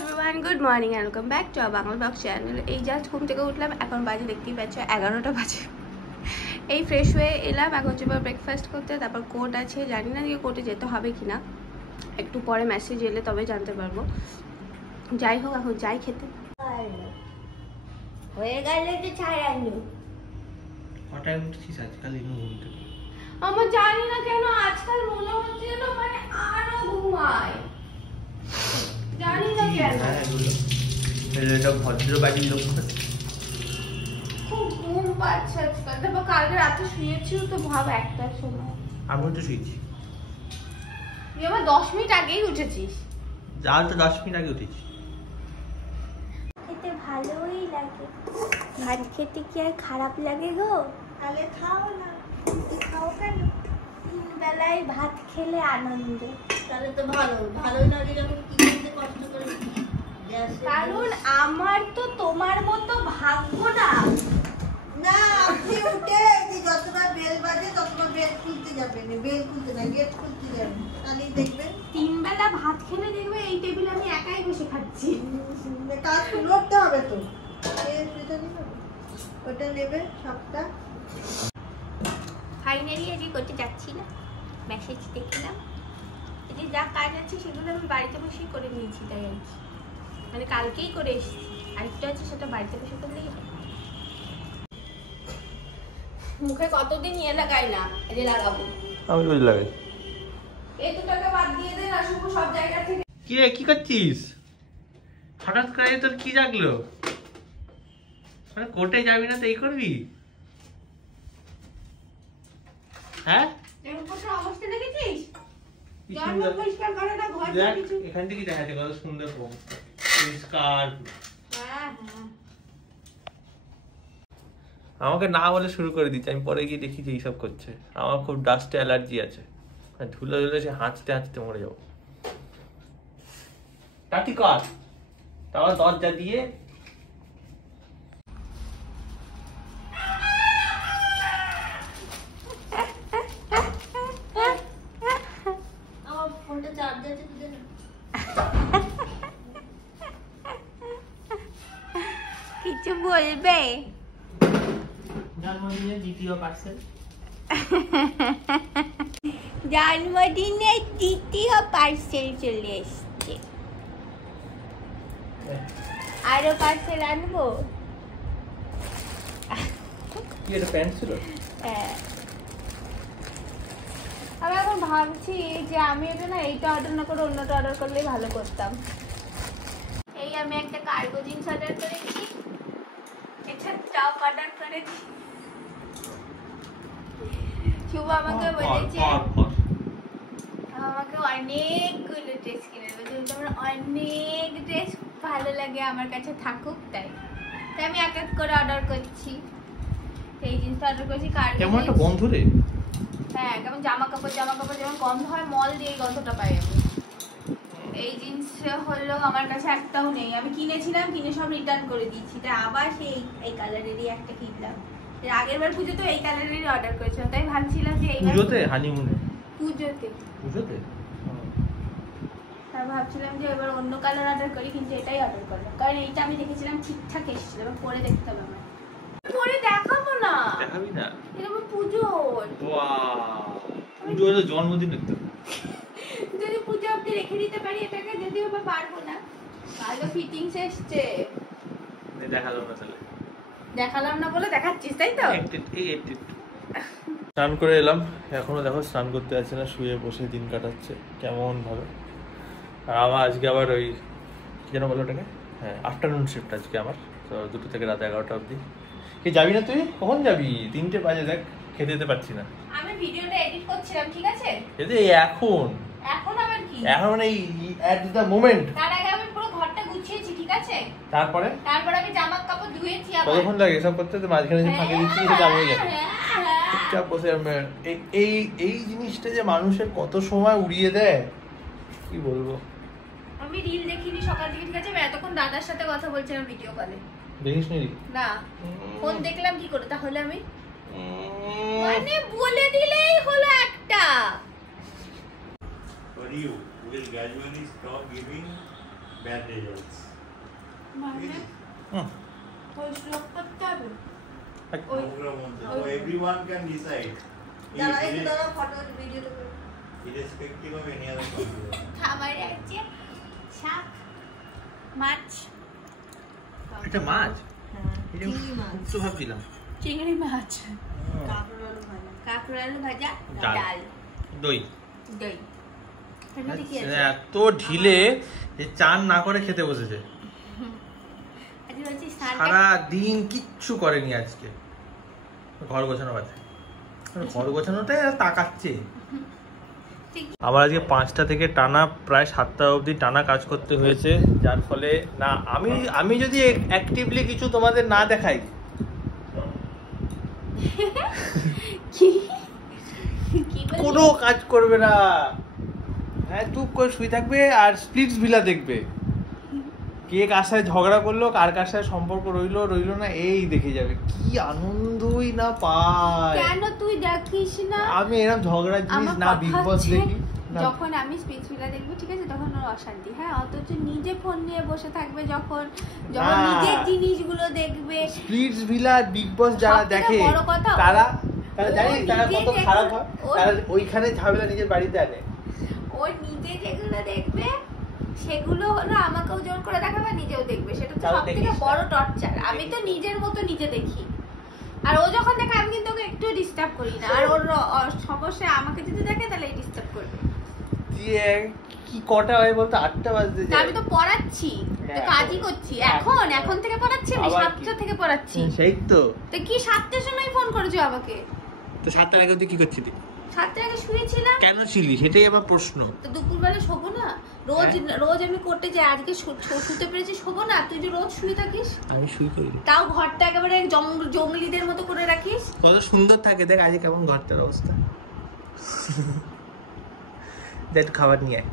Everyone, good morning and welcome back to our Bangla blog channel. এই just ঘুম থেকে উঠলাম, এখন বাজে দেখতেই পাচ্ছ 11টা বাজে। এই ফ্রেশ হয়ে এলাম, এখন যাবো ব্রেকফাস্ট করতে। তারপর কোর্ট আছে, জানি না যে কোর্টে যেতে হবে কি না, একটু পরে মেসেজ এলে তবে জানতে পারবো। যাই হোক, এখন যাই খেতে। হয়ে গেলে তো ছাড়ানো কটায় উঠছিস আজকাল ঘুম থেকে? আমার জানি না কেন আজকাল মনে হচ্ছে যেন মানে আরো ঘুমায়, জানি না কেন। এটা ভদ্র বাড়ির লক্ষ্য। খুব ঘুম পাচ্ছে আজকাল। তারপর কালকে রাতে শুয়েছিও তো ভাব একটার সময়। আমিও তো শুয়েছি। তুই আমার 10 মিনিট আগেই উঠেছিস। যা তো 10 মিনিট আগে উঠেছি। খেতে ভালোই লাগে, ভাত খেতে কি আর খারাপ লাগে গো? তাহলে খাও না, খাও কেন? 3 বেলায় ভাত খেলে আনন্দ। তাহলে তো ভালো, ভালোই লাগে যখন কি করতে কষ্ট করে। কারণ আমার তো তোমার মতো ভাগ্য না। না, আপনি উঠে যতটা বেল বাজে ততটা বেল খুলতে যাবেন, বেল খুলতে না গেট খুলতে যাবেন, তাহলেই দেখবেন 3 বেলা ভাত খেলে দেখবে এই টেবিলে আমি একাই বসে খাচ্ছি। কাজ করতে হবে তো। ওটা নেবে সবটা। ফাইনালি আজকে করতে যাচ্ছি না, মেসেজ দেখলাম। এই যে যা কাজ আছে সেগুলো আমি বাড়িতে বসেই করে নিয়েছি, তাই আর কি, মানে কালকেই করে এসেছি। আরেকটা আছে সেটা বাড়িতে বসে করলেই হয়। মুখে কতদিন ইয়ে লাগাই না, এটা লাগাবো। আমি রোজ লাগাই। এই দুটোকে বাদ দিয়ে দে না, শুভ সব জায়গা থেকে। কি রে, কি করছিস? হঠাৎ করে তোর কি জাগলো? মানে কোর্টে যাবি না তো এই করবি? হ্যাঁ, এরকম পোষার অবস্থা দেখেছিস? কি জল সুন্দর। পরিষ্কার করে না, ঘর দেখ কিছু। এখান থেকে দেখা যায় কত সুন্দর পরিষ্কার। হ্যাঁ হ্যাঁ, আমাকে না বলে শুরু করে দিচ্ছে, আমি পরে গিয়ে দেখি যে এইসব করছে। আমার খুব ডাস্টে অ্যালার্জি আছে, ধুলো ধুলে সে হাঁচতে হাঁচতে মরে যাবো। টাটি কর, তারপর দরজা দিয়ে আমার ফোনটা চার্জ আছে দিতে না। কিছু বলবে? জন্মদিনের দ্বিতীয় পার্সেল। জন্মদিনের দ্বিতীয় পার্সেল চলে এসছে। আরো পার্সেল আনবো? কি এটা প্যান্ট ছিল? হ্যাঁ, আমি এখন ভাবছি যে আমি এটা না এইটা অর্ডার না করে অন্যটা অর্ডার করলেই ভালো করতাম। এই আমি একটা কার্গো জিন্স অর্ডার করেছি, এটা টপ অর্ডার করেছি। শুভ আমাকে বলেছে আমাকে অনেকগুলো ড্রেস কিনে দেবে, যেহেতু আমার অনেক ড্রেস ভালো লাগে, আমার কাছে থাকুক, তাই আমি এক এক করে অর্ডার করছি। এই জিন্সটা অর্ডার করেছি কার্গো। কেমন একটা গন্ধ রে। হ্যাঁ, কেমন জামা কাপড় যেমন গন্ধ হয়, মল দিয়ে এই গন্ধটা পাই আমি। এই জিন্স হলো আমার কাছে একটাও নেই, আমি কিনেছিলাম, কিনে সব রিটার্ন করে দিয়েছি, তাই আবার সেই এই কালারেরই একটা কিনলাম। এর আগের বার পুজোতে এই কালারেরই অর্ডার করেছিলাম, তাই ভাবছিলাম যে এইবার পুজোতে, হানিমুনে পুজোতে তাই ভাবছিলাম যে এবার অন্য কালার অর্ডার করি, কিন্তু এটাই অর্ডার করলাম, কারণ এইটা আমি দেখেছিলাম ঠিকঠাক এসেছিল। এবার পরে দেখতে হবে, আমার পরে দেখাবো না, দেখাবি না? এটা আমার পুজোর। ওয়াও, পুজোর জন্মদিন একদম। যদি পুজো অব্দি রেখে দিতে পারি এটাকে, যদিও বা পারবো না। ভালো ফিটিংস এসছে। দেখালাম না তাহলে? দেখালাম না বলে দেখাচ্ছিস, তাই তো? স্নান করে এলাম, এখনো দেখো স্নান করতে যাচ্ছে না, শুয়ে বসে দিন কাটাচ্ছে কেমন ভাবে। আর আমার আজকে আবার ওই কি যেন বলো ওটাকে, হ্যাঁ আফটারনুন শিফট আজকে আমার, তো 2টো থেকে রাত 11টা অবধি। কি যাবি না তুই? কখন যাবি? 3টে বাজে, দেখ খেতে যেতে পারছি না। আমি ভিডিওটা এডিট করছিলাম, ঠিক আছে? এতে এখন এখন আবার কি? এখন মানে এট দ্য মোমেন্ট। তার আগে আমি পুরো ঘরটা গুছিয়েছি, ঠিক আছে? তারপরে আমি জামা কাপড় ধুয়েছি আবার। কতক্ষণ লাগে এসব করতে? তো মাঝখানে যে ফাঁকে দিচ্ছি সেটা আমিও জানি। চুপচাপ বসে এই জিনিসটা যে মানুষের কত সময় উড়িয়ে দেয় কি বলবো। আমি রিল দেখিনি সকাল থেকে, ঠিক আছে? আমি এতক্ষণ দাদার সাথে কথা বলছিলাম ভিডিও কলে। দেখিস নি? না, ফোন দেখলাম কি করে তাহলে আমি? মানে বলে দিলেই হলো একটা। For you, will gradually stop giving bad results. মানে হুম। ওই শ্লোক করতে হবে Program মধ্যে। So everyone can decide. যারা এই তারা ফটো ভিডিওটা করে Irrespective of any other consideration. খাবারে আছে শাক মাছ এটা মাছ? চিংড়ি মাছ তো ভাবছিলাম। চিংড়ি মাছ কাঁকড় আলু ভাজা কাঁকড়া আলু ভাজা ডাল। ডাল দই। দই এর মধ্যে কি আছে এত ঢিলে যে চান না করে খেতে বসেছে। আজকে হচ্ছে সানডে সারা দিন কিচ্ছু করেনি আজকে। ঘর গোছানো বাজে। ঘর গোছানোটাই তাকাচ্ছে। আমার আজকে 5টা থেকে টানা প্রায় 7টা অবধি টানা কাজ করতে হয়েছে, যার ফলে না আমি যদি অ্যাক্টিভলি কিছু তোমাদের না দেখাই, কি কি বললি? কোনো কাজ করবে না। হ্যাঁ, চুপ করে শুয়ে থাকবে আর স্প্লিটস ভিলা দেখবে। কে কার সাথে ঝগড়া করলো, কার কার সাথে সম্পর্ক রইলো না, এই দেখে যাবে। কি আনন্দই না পায়। কেন তুই দেখিস না? আমি এরকম ঝগড়া জিনিস আমার না বিগ কথা বস হচ্ছে, দেখি না। যখন আমি স্পিচগুলা দেখবো ঠিক আছে তখন ওর অশান্তি, হ্যাঁ, অথচ নিজে ফোন নিয়ে বসে থাকবে যখন না। নিজের জিনিসগুলো দেখবে। স্প্লিটস ভিলা বিগ বস যারা সবথেকে দেখে বড় কথা, তারা ও জানিস তারা নিজে কত যেগুলো- খারাপ হয়। ও- তারা ওইখানে ঝামেলা নিজের বাড়িতে আনে। ও নিজে যেগুলো দেখবে সেগুলো হলো আমাকেও জোর করে দেখাবে, নিজেও দেখবে। সেটা তো তাও সব থেকে দেখিস না। বড় টর্চার। আমি তো নিজের মতো নিজে দেখি, আর ও যখন দেখে আমি কিন্তু ওকে একটু ডিস্টার্ব করি না। আর ওর সমস্যা আমাকে যদি দেখে তাহলে ডিস্টার্ব করবে। দিয়ে কি কটা হয় বলতো? 8টা বাজতে তা যায়। আমি তো পড়াচ্ছি, তো হ্যাঁ, কাজই করছি। এখন থেকে পড়াচ্ছি, আমি আবার 7টা থেকে পড়াচ্ছি। সেই তো। তো কি 7টার সময় ফোন করেছো আমাকে? তো 7টার আগে তুই কি করছিলি? 7টার আগে শুয়েছিলাম। কেন ছিলি সেটাই আমার প্রশ্ন। তো দুপুরবেলা শোবো না? রোজ আমি করতে যাই, আজকে শুতে পেরেছি, শোবো না? তুই যে রোজ শুয়ে থাকিস, আমি শুই করি। তাও ঘরটা একেবারে জঙ্গলিদের মতো করে রাখিস। কত সুন্দর থাকে দেখ। আজকে কেমন ঘরটার অবস্থা। দেখ একটু খাবার নিয়ে আয়।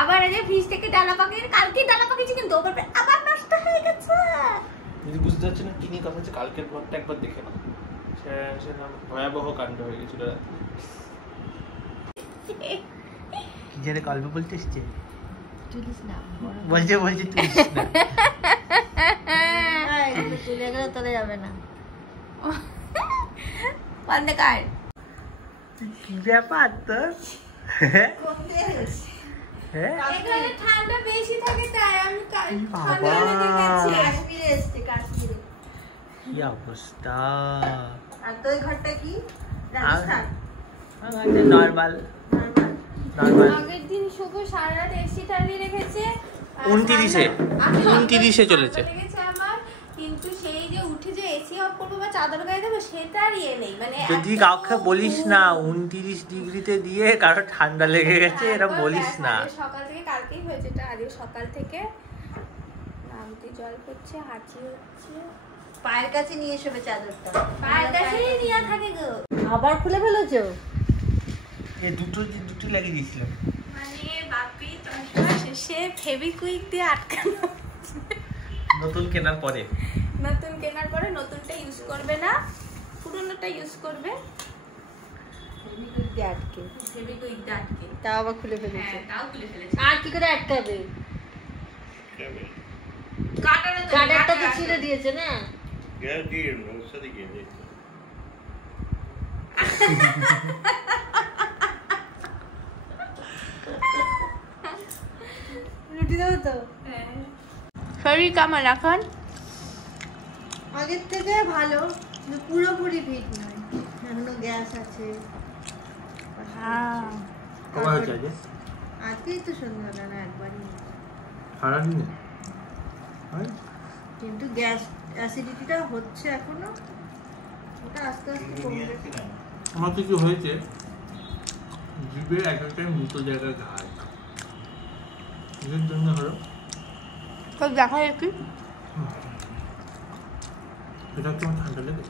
আবার আজ ফ্রিজ থেকে ডালা পাকিয়ে, কালকে ডালা পাকিয়েছি কিন্তু আবার নষ্ট হয়ে গেছে। যদি বুঝতে পারছি না কি নিয়ে কথা হচ্ছে, কালকের ঘরটা একবার দেখে না। সেটা ভয়াবহ কাণ্ড হয়ে গেছিল। কি জানে গল্প বলতে এসছে? তুলিস না বলছে তুলিস না। তুলে গেলে তোলে যাবে না অন্ধকার। কি ব্যাপার তোর? হ্যাঁ? এখানে ঠান্ডা বেশি থাকে তাই আমি ঠান্ডা বাবা। লেগে গেছে। কাশ্মীরে এসছে কাশ্মীরে কি অবস্থা। আর তোর ঘরটা কি রাজস্থান নর্মাল। আগের দিন শুভ সারা রাত এসি চালিয়ে রেখেছে। আর 29-এ আমি 29-এ চলেছে। ঠান্ডা লেগেছে আমার, কিন্তু সেই যে উঠে যে এসি অফ করবো বা চাদর গায়ে দেবো সেটার ইয়ে নেই। মানে যদি এত কাউকে বলিস কুল। না 29 ডিগ্রিতে দিয়ে কারো ঠান্ডা লেগে গেছে, এটা তারপর বলিস ব্যাস, না। আজকে সকাল থেকে, কালকেই হয়েছে এটা, আজকে সকাল থেকে নামতে জল পড়ছে, হাঁচি হচ্ছে। পায়ের কাছে নিয়ে এসবে চাদরটা পায়ের কাছেই নিয়ে থাকে গো। আবার খুলে ফেলেছো এই দুটো লাগিয়ে দিয়েছিলাম। মানে বাপি তোমার শেষে ফেভিকুইক দিয়ে আটকানো। নতুন কেনার পরে নতুন কেনার পরে নতুনটা ইউজ করবে না, পুরনোটা ইউজ করবে। আটকে ফেভিকুইক দিয়ে আটকে। তাও আবার খুলে ফেলেছো হ্যাঁ, তাও খুলে ফেলেছে। আর কি করে আটকাবে কাটারে তো কাটারটা তো কাটার ছিঁড়ে দিয়েছে না রুটি দাও তো শরীর কেমন এখন? আগের থেকে ভালো কিন্তু পুরোপুরি ফিট নয় এখনো গ্যাস আছে কবে হচ্ছে আজকে? আজকেই তো সন্ধ্যাবেলা না একবারই সারাদিন কিন্তু গ্যাস অ্যাসিডিটিটা হচ্ছে এখনো, ওটা আস্তে আস্তে কমবে। আমার তো কি হয়েছে, জিভের এক একটা মৃত জায়গায় ঘাট। এর জন্য হলো তো দেখা একটু এটা তোমার ঠান্ডা লেগে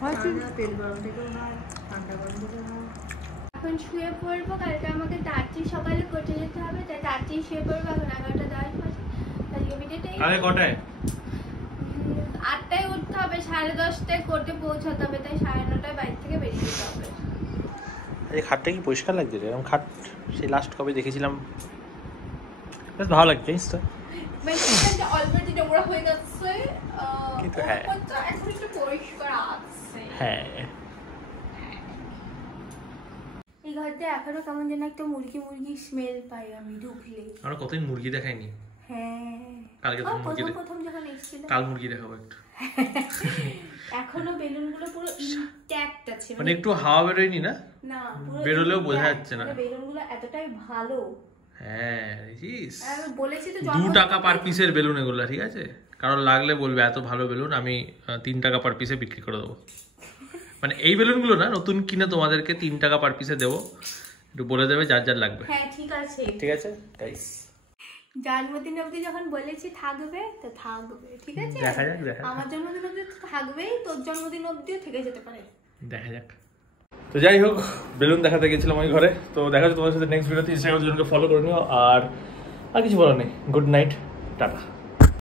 ঠান্ডা পেট গরম থেকেও হয়, ঠান্ডা গরম থেকেও হয়। এখন শুয়ে পড়বো, কালকে আমাকে তাড়াতাড়ি সকালে কোর্টে যেতে হবে, তাই তাড়াতাড়ি শুয়ে পড়বো। এখন 11টা 10 বাজে। আজকে ভিডিওটাই কালে কটায়? 8টায় উঠতে হবে, 10:30টায় কোর্টে পৌঁছাতে হবে, তাই 9:30টায় বাড়ি থেকে বেরিয়ে যেতে হবে। এই খাটটা কি পরিষ্কার লাগছে রে? এরকম খাট সেই লাস্ট কবে দেখেছিলাম বেশ ভালো লাগছে জিনিসটা। মেশিনটা অলরেডি নোংরা হয়ে যাচ্ছে, কিন্তু হ্যাঁ ওপরটা এখন একটু পরিষ্কার আছে। হ্যাঁ এই ঘরটা এখনো কেমন যেন একটা মুরগি স্মেল পাই আমি ঢুকলে। আমরা কতদিন মুরগি দেখাইনি। হ্যাঁ কালকে তো মুরগি প্রথম যখন এসেছিল, কাল মুরগি দেখাবো একটু। এখনো বেলুনগুলো পুরো ইনট্যাক্ট আছে, মানে একটু হাওয়া বেরোয়নি না? না পুরো বেরোলেও বোঝা যাচ্ছে না। বেলুনগুলো এতটাই ভালো। হ্যাঁ দেখিস, আমি বলেছি তো 2 টাকা পার পিসের বেলুন এগুলো, ঠিক আছে? কারণ লাগলে বলবে এত ভালো বেলুন আমি 3 টাকা পার পিসে বিক্রি করে দেবো। মানে এই বেলুনগুলো না, নতুন কিনে তোমাদেরকে 3 টাকা পার পিসে দেবো, একটু বলে দেবে যার যার লাগবে। হ্যাঁ ঠিক আছে, ঠিক আছে গাইস, জন্মদিন অবধি যখন বলেছি থাকবে তো থাকবে, ঠিক আছে? দেখা যাক দেখা আমার জন্মদিন অবধি তো থাকবেই, তোর জন্মদিন অবধিও থেকে যেতে পারে। দেখা যাক। তো যাই হোক, বেলুন দেখাতে গেছিলাম ওই ঘরে। তো দেখা যাচ্ছে তোমাদের সাথে নেক্সট ভিডিওতে। ইনস্টাগ্রাম জনকে ফলো করে নিও। আর কিছু বলার নেই। Good night, tata.